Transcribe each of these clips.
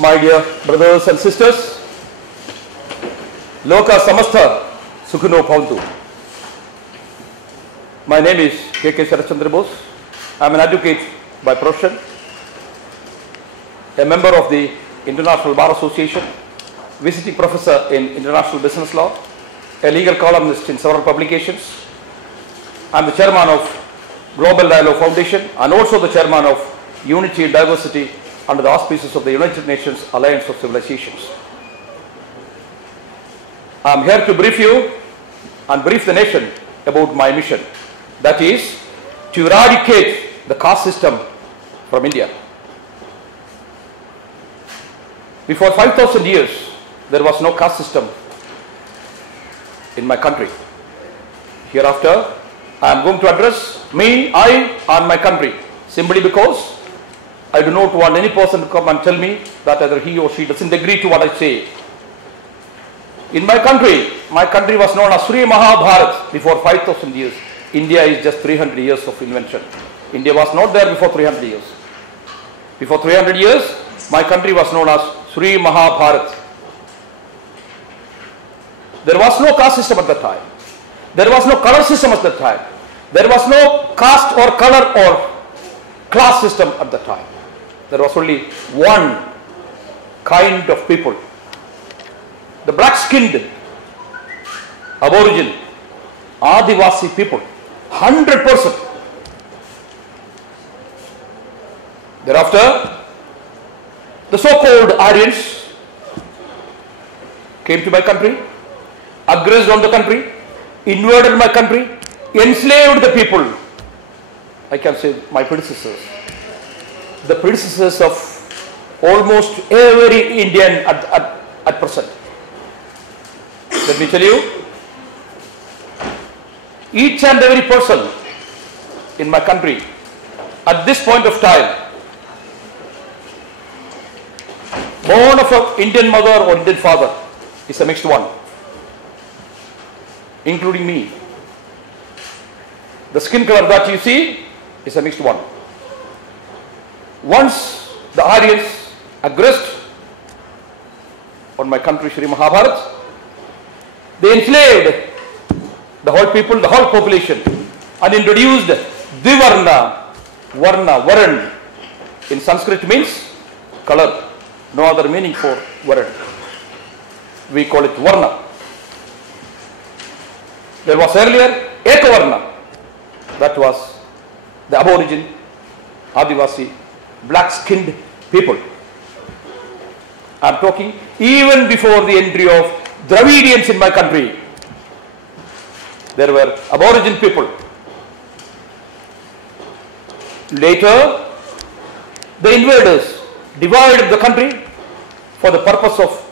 My dear brothers and sisters, Loka Samastha Sukhino Bhavantu. My name is KK Sarachandra Bose. I am an advocate by profession, a member of the International Bar Association, visiting professor in international business law, a legal columnist in several publications. I am the chairman of Global Dialogue Foundation and also the chairman of Unity and Diversity under the auspices of the United Nations Alliance of Civilizations. I am here to brief you and brief the nation about my mission, that is, to eradicate the caste system from India. Before 5,000 years, there was no caste system in my country. Hereafter, I am going to address me, I and my country, simply because I do not want any person to come and tell me that either he or she doesn't agree to what I say. In my country was known as Sri Mahabharat before 5,000 years. India is just 300 years of invention. India was not there before 300 years. Before 300 years, my country was known as Sri Mahabharat. There was no caste system at that time. There was no color system at that time. There was no caste or color or class system at that time. There was only one kind of people. The black-skinned Aborigine, Adivasi people, 100%. Thereafter, the so-called Aryans came to my country, aggressed on the country, invaded my country, enslaved the people. I can say my predecessors, the predecessors of almost every Indian at present. Let me tell you, each and every person in my country at this point of time, born of an Indian mother or Indian father, is a mixed one, including me. The skin color that you see is a mixed one. Once the Aryans aggressed on my country, Sri Mahabharat, they enslaved the whole people, the whole population, and introduced Divarna, Varna, Varan. In Sanskrit means color, no other meaning for Varan. We call it Varna. There was earlier Ekavarna, that was the Aborigine, Adivasi, black-skinned people. I am talking even before the entry of Dravidians in my country. There were Aborigine people. Later, the invaders divided the country for the purpose of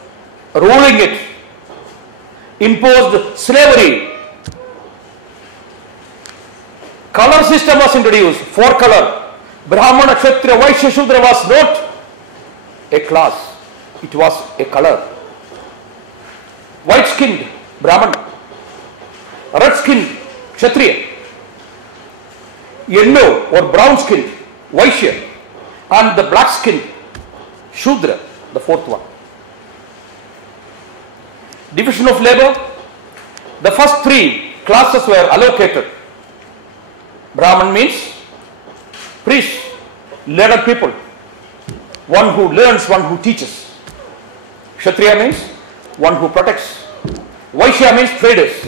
ruling it, imposed slavery. Color system was introduced, four color. Brahmana, Kshatriya, Vaishya, Shudra was not a class, it was a color. White-skinned Brahmana, red-skinned Kshatriya, yellow or brown-skinned Vaishya, and the black-skinned Shudra, the fourth one. Division of labor, the first three classes were allocated. Brahman means priest, learned people, one who learns, one who teaches. Kshatriya means one who protects. Vaishya means traders,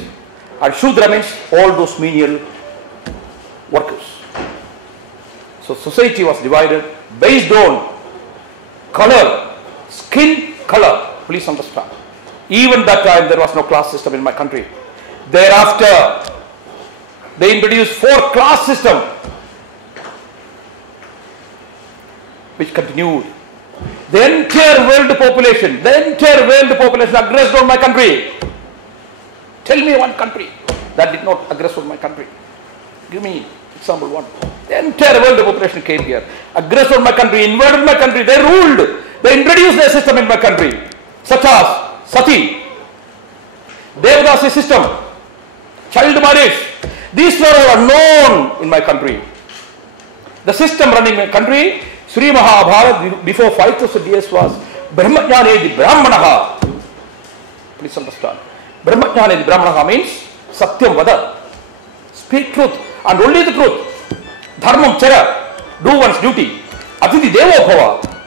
and Shudra means all those menial workers. So society was divided based on color, skin color. Please understand. Even that time there was no class system in my country. Thereafter, they introduced four class system, which continued. The entire world population aggressed on my country. Tell me one country that did not aggress on my country. Give me example one. The entire world population came here, aggressed on my country, invaded my country, they ruled, they introduced their system in my country, such as Sati, Devadasi system, child marriage. These were all known in my country. The system running in my country, Sri Mahabharat, before 5,000 years was Brahmajnanedi Brahmanaha. Please understand. Brahmajnanedi Brahmanaha means Satyam Vada. Speak truth and only the truth. Dharmam Chara. Do one's duty. Atiti Devo Bhava.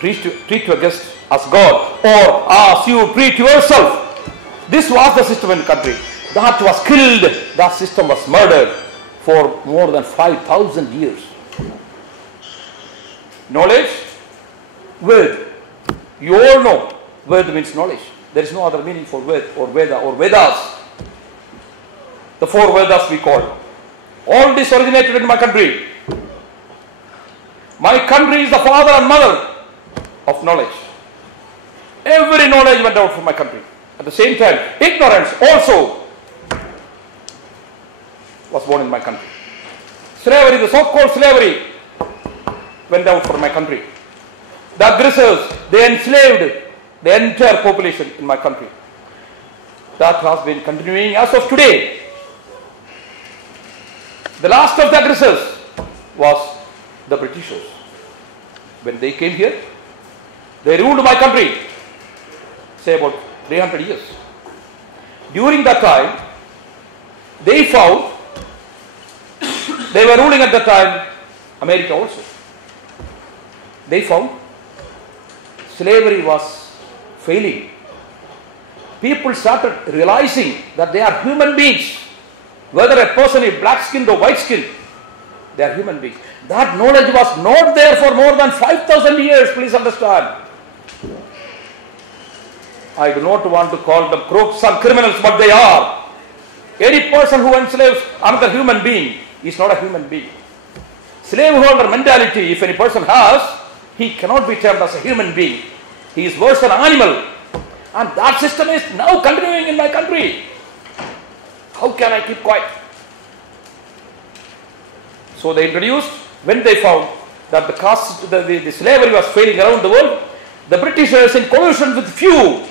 Treat your guest as God or as you treat yourself. This was the system in the country. That was killed. That system was murdered for more than 5,000 years. Knowledge, Ved. You all know Ved means knowledge. There is no other meaning for Ved or Veda or Vedas. The 4 Vedas we call. All this originated in my country. My country is the father and mother of knowledge. Every knowledge went out from my country. At the same time, ignorance also was born in my country. Slavery, the so-called slavery, went out from my country. The aggressors, they enslaved the entire population in my country. That has been continuing as of today. The last of the aggressors was the Britishers. When they came here, they ruled my country, say about 300 years. During that time, they found, they were ruling at that time, America also. They found slavery was failing. People started realizing that they are human beings. Whether a person is black-skinned or white-skinned, they are human beings. That knowledge was not there for more than 5,000 years, please understand. I do not want to call them crooks and criminals, but they are. Any person who enslaves another human being is not a human being. Slaveholder mentality, if any person has, he cannot be termed as a human being. He is worse than an animal. And that system is now continuing in my country. How can I keep quiet? So they introduced, when they found that the slavery was failing around the world, the Britishers, in collusion with few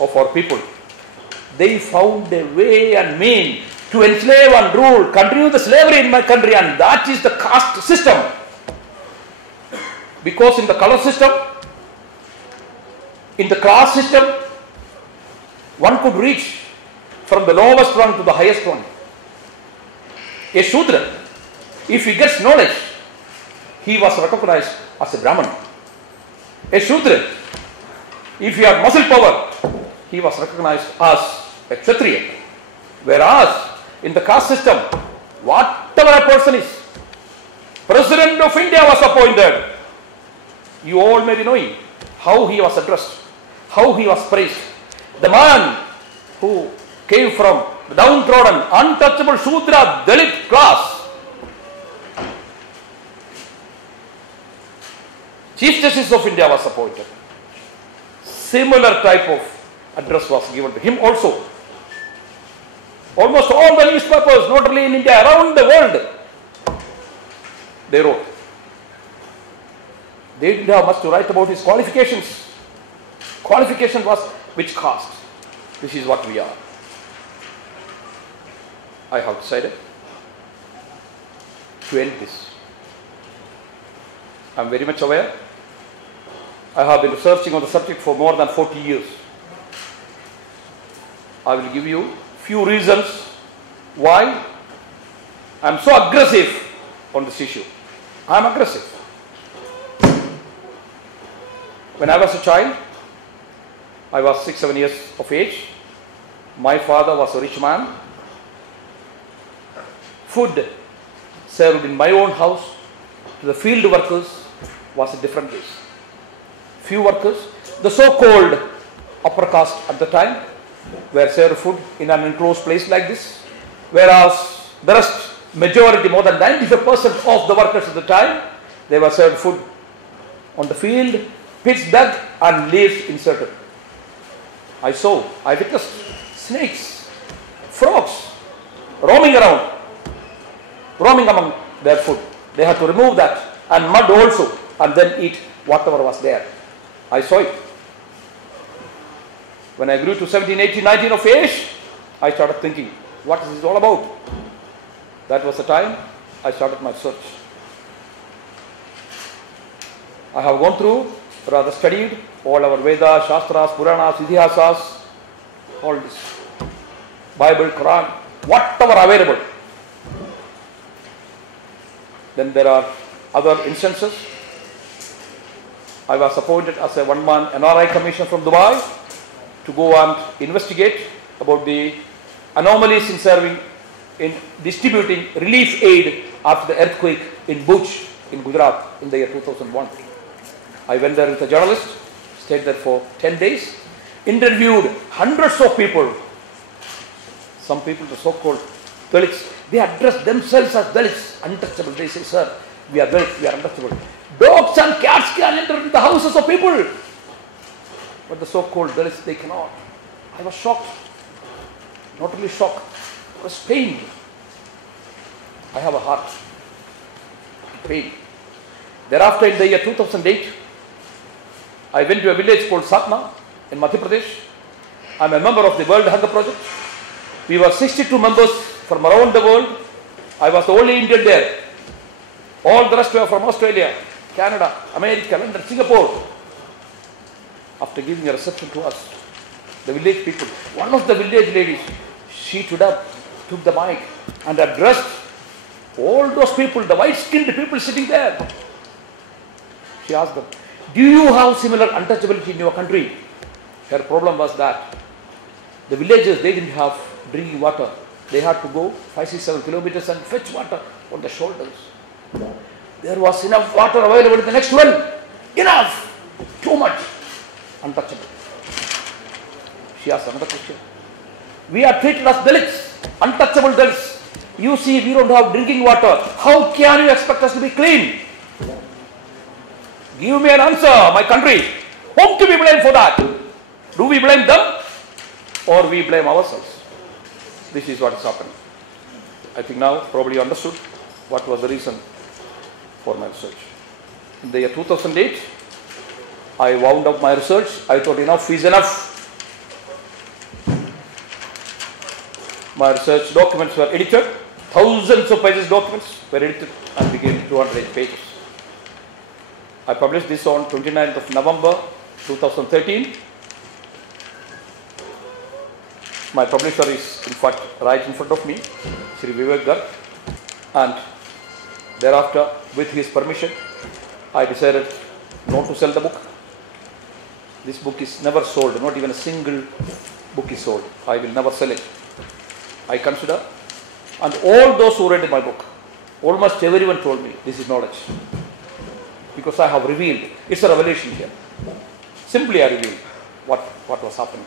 of our people, they found a way and mean to enslave and rule, continue the slavery in my country, and that is the caste system. Because in the color system, in the class system, one could reach from the lowest one to the highest one. A Shudra, if he gets knowledge, he was recognized as a Brahman. A Shudra, if he had muscle power, he was recognized as a Kshatriya. Whereas in the caste system, whatever a person is, President of India was appointed. You all may be knowing how he was addressed, how he was praised. The man who came from the downtrodden, untouchable Shudra, Dalit class, Chief Justice of India was appointed. Similar type of address was given to him also. Almost all the newspapers, not only in India, around the world, they wrote. They didn't have much to write about his qualifications. Qualification was which caste. This is what we are. I have decided to end this. I am very much aware. I have been researching on the subject for more than 40 years. I will give you few reasons why I am so aggressive on this issue. I am aggressive. When I was a child, I was 6-7 years of age. My father was a rich man. Food served in my own house to the field workers was a different case. Few workers, the so-called upper caste at the time, were served food in an enclosed place like this, whereas the rest, majority, more than 95% of the workers at the time, they were served food on the field, pits dug and leaves inserted. I witnessed snakes, frogs roaming around, roaming among their food. They had to remove that, and mud also, and then eat whatever was there. I saw it. When I grew to 17, 18, 19 of age, I started thinking, what is this all about? That was the time I started my search. I have gone through rather studied all our Vedas, Shastras, Puranas, Itihasas, all this, Bible, Quran, whatever available. Then there are other instances. I was appointed as a one-man NRI commission from Dubai to go and investigate about the anomalies in distributing relief aid after the earthquake in Bhuj in Gujarat in the year 2001. I went there with a journalist, stayed there for 10 days, interviewed hundreds of people. Some people, the so-called Dalits, they address themselves as Dalits, untouchable. They say, sir, we are Dalits, we are untouchable. Dogs and cats can enter into the houses of people. But the so-called Dalits, they cannot. I was shocked. Not only shocked, I was pained. I have a heart. Pain. Thereafter, in the year 2008, I went to a village called Satna in Madhya Pradesh. I am a member of the World Hunger Project. We were 62 members from around the world. I was the only Indian there. All the rest were from Australia, Canada, America, London, Singapore. After giving a reception to us, the village people, one of the village ladies, she stood up, took the mic and addressed all those people, the white-skinned people sitting there. She asked them, do you have similar untouchability in your country? Her problem was that the villagers, they didn't have drinking water. They had to go 5, 6, 7 kilometers and fetch water on the shoulders. There was enough water available in the next well. Enough. Too much. Untouchable. She asked another question. We are treated as Dalits, untouchable Dalits. You see, we don't have drinking water. How can you expect us to be clean? Give me an answer, my country. Whom to be blamed for that? Do we blame them or we blame ourselves? This is what is happening. I think now probably you understood what was the reason for my research. In the year 2008, I wound up my research. I thought enough is enough. My research documents were edited. Thousands of pages documents were edited and became 208 pages. I published this on 29th of November 2013. My publisher is in fact right in front of me, Sri Vivek Garg, and thereafter with his permission I decided not to sell the book. This book is never sold, not even a single book is sold. I will never sell it. I consider, and all those who read my book, almost everyone told me this is knowledge. Because I have revealed, it's a revelation here. Simply I revealed what was happening.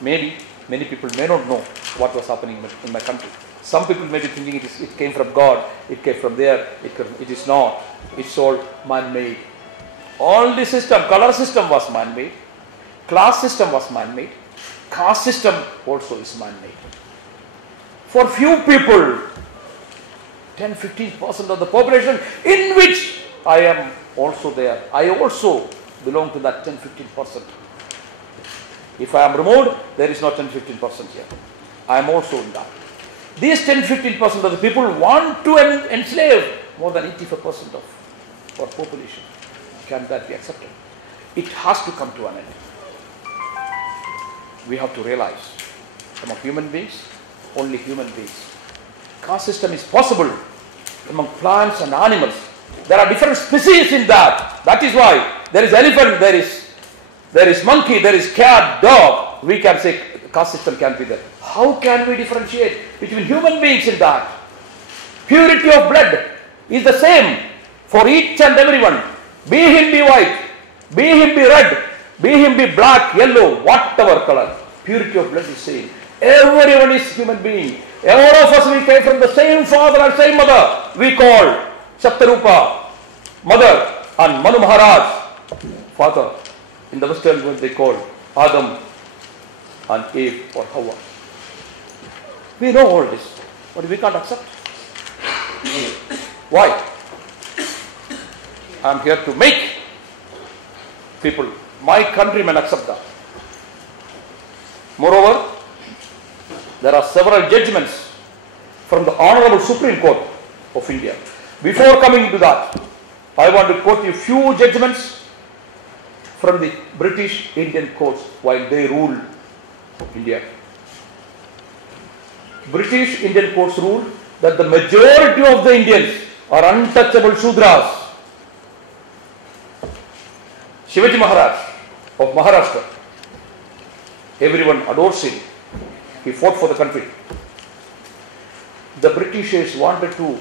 Maybe many people may not know what was happening in my country. Some people may be thinking it came from God, it came from there, it is not. It's all man-made. All the system, color system was man-made, class system was man-made, caste system also is man-made. For few people, 10-15% of the population, in which I am also there. I also belong to that 10-15%. If I am removed, there is not 10-15% here. I am also in that. These 10-15% of the people want to enslave more than 85% of our population. Can that be accepted? It has to come to an end. We have to realize, among human beings, only human beings. Caste system is possible among plants and animals. There are different species in that. That is why there is elephant, there is monkey, there is cat, dog. We can say caste system can be there. How can we differentiate between human beings in that? Purity of blood is the same for each and everyone. Be him be white, be him be red, be him be black, yellow, whatever color. Purity of blood is same. Everyone is human being. All of us, we came from the same father and same mother. We call Saptarupa, mother, and Manu Maharaj, father. In the Western world they call Adam and Eve or Hawa. We know all this, but we can't accept. Why? I am here to make people, my countrymen, accept that. Moreover, there are several judgments from the Honorable Supreme Court of India. Before coming to that, I want to quote you few judgments from the British Indian courts while they ruled India. British Indian courts ruled that the majority of the Indians are untouchable Shudras. Shivaji Maharaj of Maharashtra, everyone adores him. He fought for the country. The Britishers wanted to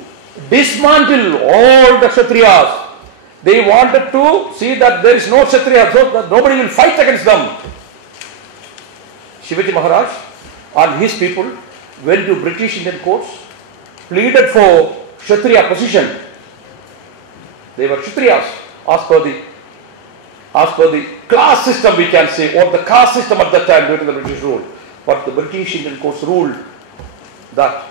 dismantle all the Kshatriyas. They wanted to see that there is no Kshatriya, so that nobody will fight against them. Shivaji Maharaj and his people went to British Indian courts, pleaded for Kshatriya position. They were Kshatriyas as per the class system, we can say, or the caste system at that time during the British rule. But the British Indian courts ruled that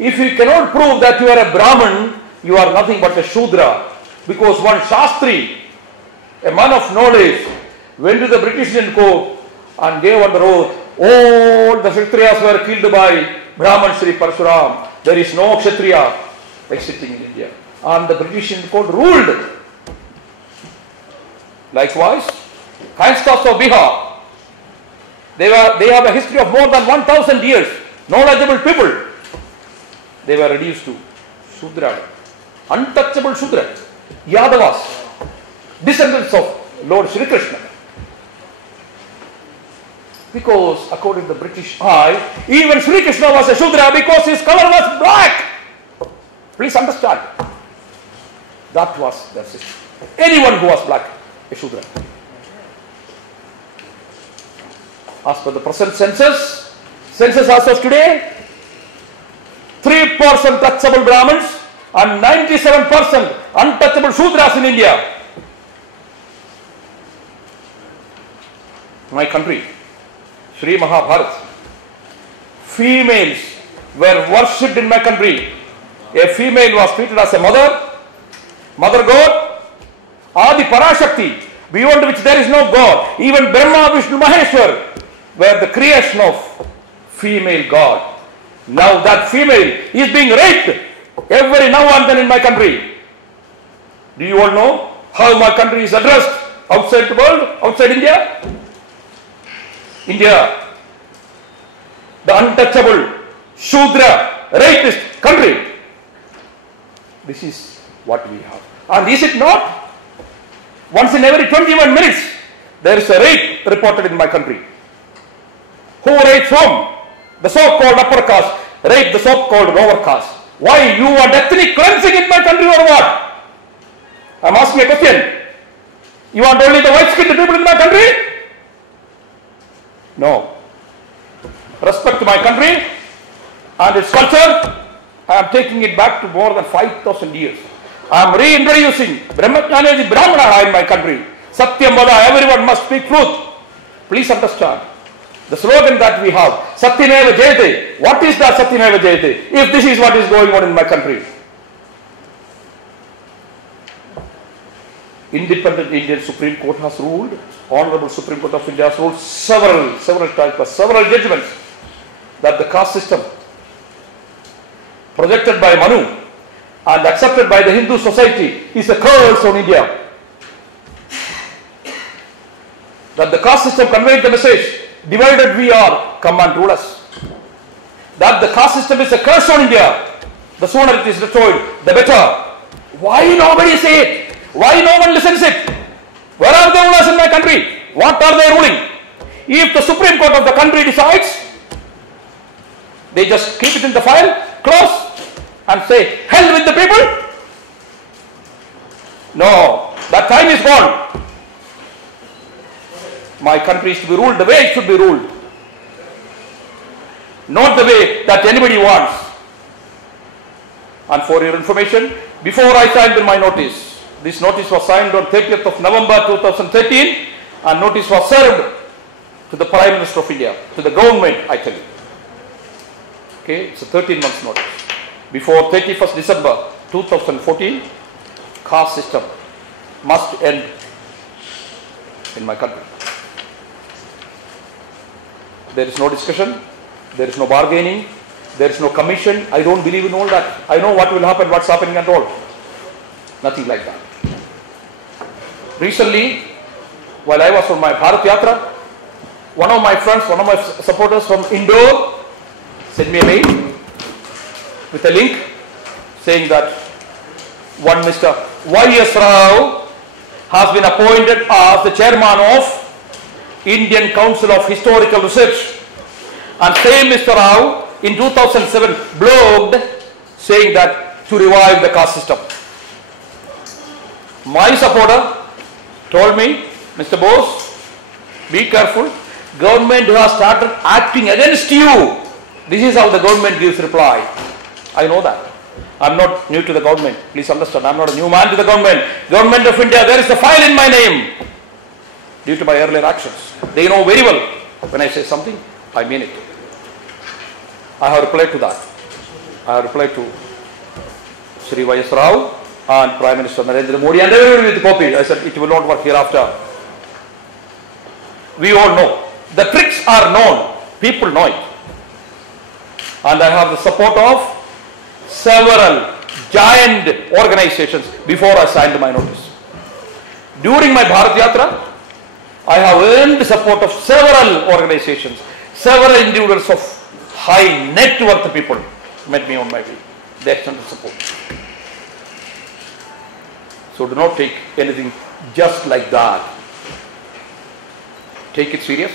if you cannot prove that you are a Brahmin, you are nothing but a Shudra. Because one Shastri, a man of knowledge, went to the British Indian court and gave under oath, all the Kshatriyas were killed by Brahman Sri Parshuram. There is no Kshatriya existing in India. And the British Indian court ruled. Likewise, Kanstas of Bihar, they have a history of more than 1,000 years. Knowledgeable people. They were reduced to Shudra, untouchable Shudra. Yadavas, descendants of Lord Shri Krishna. Because according to the British eye, even Shri Krishna was a Shudra because his color was black. Please understand. That was the system. Anyone who was black, a Shudra. As per the present census as of today, 3% touchable Brahmins and 97% untouchable Shudras in India. My country, Sri Mahabharat, females were worshipped in my country. A female was treated as a mother god, Adi Parashakti, beyond which there is no god. Even Brahma, Vishnu, Maheshwar were the creation of female god. Now that female is being raped every now and then in my country. Do you all know how my country is addressed outside the world, outside India? India, the untouchable, Shudra, rapist country. This is what we have. And is it not? Once in every 21 minutes, there is a rape reported in my country. Who rapes whom? The so-called upper caste rape the so-called lower caste. Why? You want ethnic cleansing in my country or what? I am asking a question. You want only the white-skinned people in my country? No. Respect to my country and its culture. I am taking it back to more than 5,000 years. I am reintroducing Brahmajnana Brahmana in my country. Satyam Vada, everyone must speak truth. Please understand. The slogan that we have, Satyameva Jayate. What is that Satyameva Jayate? If this is what is going on in my country. Independent Indian Supreme Court has ruled, Honorable Supreme Court of India has ruled several times, several judgments, that the caste system projected by Manu and accepted by the Hindu society is a curse on India. That the caste system conveyed the message, divided we are, come and rule us. That the caste system is a curse on India. The sooner it is destroyed, the better. Why nobody say it? Why no one listens it? Where are the rulers in my country? What are they ruling? If the Supreme Court of the country decides, they just keep it in the file, close, and say, hell with the people? No, that time is gone. My country is to be ruled the way it should be ruled. Not the way that anybody wants. And for your information, before I signed my notice, this notice was signed on 30th of November 2013 and notice was served to the Prime Minister of India, to the government, I tell you. Okay, it's a 13 months notice. Before 31st December 2014, caste system must end in my country. There is no discussion, there is no bargaining, there is no commission. I don't believe in all that. I know what will happen, what's happening and all. Nothing like that. Recently, while I was on my Bharat Yatra, one of my friends, one of my supporters from Indore sent me a mail with a link saying that one Mr. Y.S. Rao has been appointed as the chairman of Indian Council of Historical Research, and same Mr. Rao in 2007 blogged saying that to revive the caste system. My supporter told me, Mr. Bose, be careful, government has started acting against you. This is how the government gives reply. I know that. I am not new to the government. Please understand, I am not a new man to the government. Government of India, there is a file in my name due to my earlier actions. They know very well when I say something, I mean it. I have replied to that. I have replied to Shri Y.S. Rao and Prime Minister Narendra Modi and everybody with the copy. I said it will not work hereafter. We all know. The tricks are known. People know it. And I have the support of several giant organizations before I signed my notice. During my Bharat Yatra, I have earned the support of several organizations, several individuals of high net worth people met me on my way. They extended support. So do not take anything just like that. Take it serious.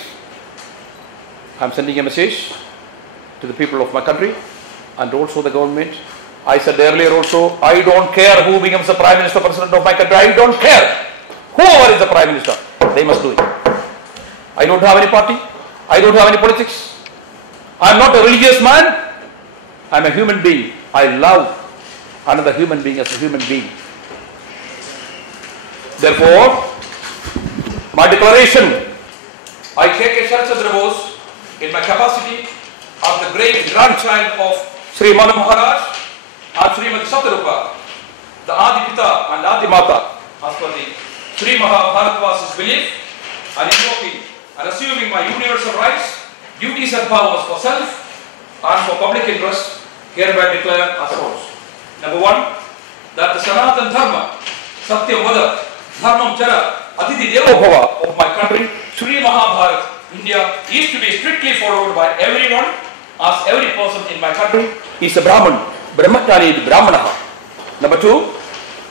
I am sending a message to the people of my country and also the government. I said earlier also, I don't care who becomes the Prime Minister, President of my country. I don't care. Whoever is the Prime Minister, they must do it. I don't have any party. I don't have any politics. I am not a religious man. I am a human being. I love another human being as a human being. Therefore, my declaration, I KK Sarachandra Bose, in my capacity of the great grandchild of Sri Manu Maharaj and Srimati Satyarupa, the Adi Pita and Adi Mata, as per the Sri Mahabharatvasis belief, and invoking and assuming my universal rights, duties and powers for self and for public interest, hereby declare as follows. Number one, that the Sanatan Dharma, Satyam Vada, Dharmam Chara, Aditi Deva Bhava of my country, Sri Mahabharat, India, is to be strictly followed by everyone, as every person in my country is a Brahman, Brahmachari Brahmanaha. Number two,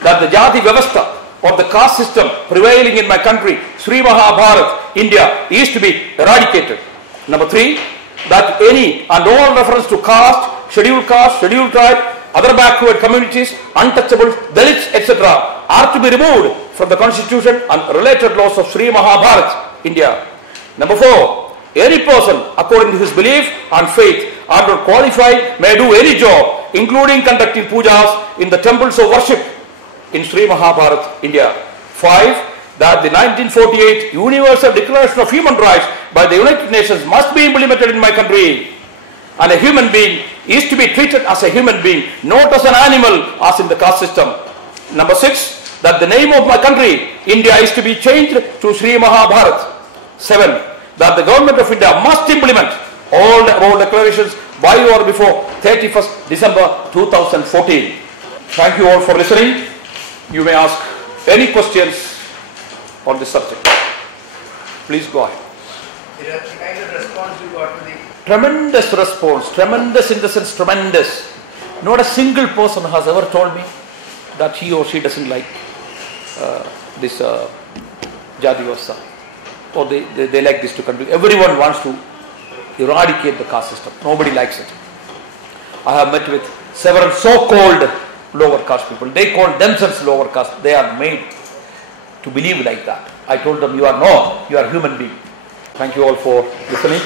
that the Jati Vyavastha or the caste system prevailing in my country, Sri Mahabharat, India, is to be eradicated. Number three, that any and all reference to caste, scheduled tribe, other backward communities, untouchables, Dalits, etc. are to be removed from the constitution and related laws of Sri Mahabharat, India. Number four, any person according to his belief and faith are not qualified may do any job, including conducting pujas in the temples of worship in Sri Mahabharat, India. 5. That the 1948 Universal Declaration of Human Rights by the United Nations must be implemented in my country, and a human being is to be treated as a human being, not as an animal as in the caste system. Number 6. That the name of my country, India, is to be changed to Sri Mahabharat. 7. That the government of India must implement all the above declarations by or before 31st December 2014. Thank you all for listening. You may ask any questions on this subject. Please go ahead. The kind of response you got to the... Tremendous response. Tremendous in the sense tremendous. Not a single person has ever told me that he or she doesn't like this Jati Vyavastha, or they like this to continue. Everyone wants to eradicate the caste system. Nobody likes it. I have met with several so-called lower caste people. They call themselves lower caste. They are made to believe like that. I told them, you are human being. Thank you all for listening.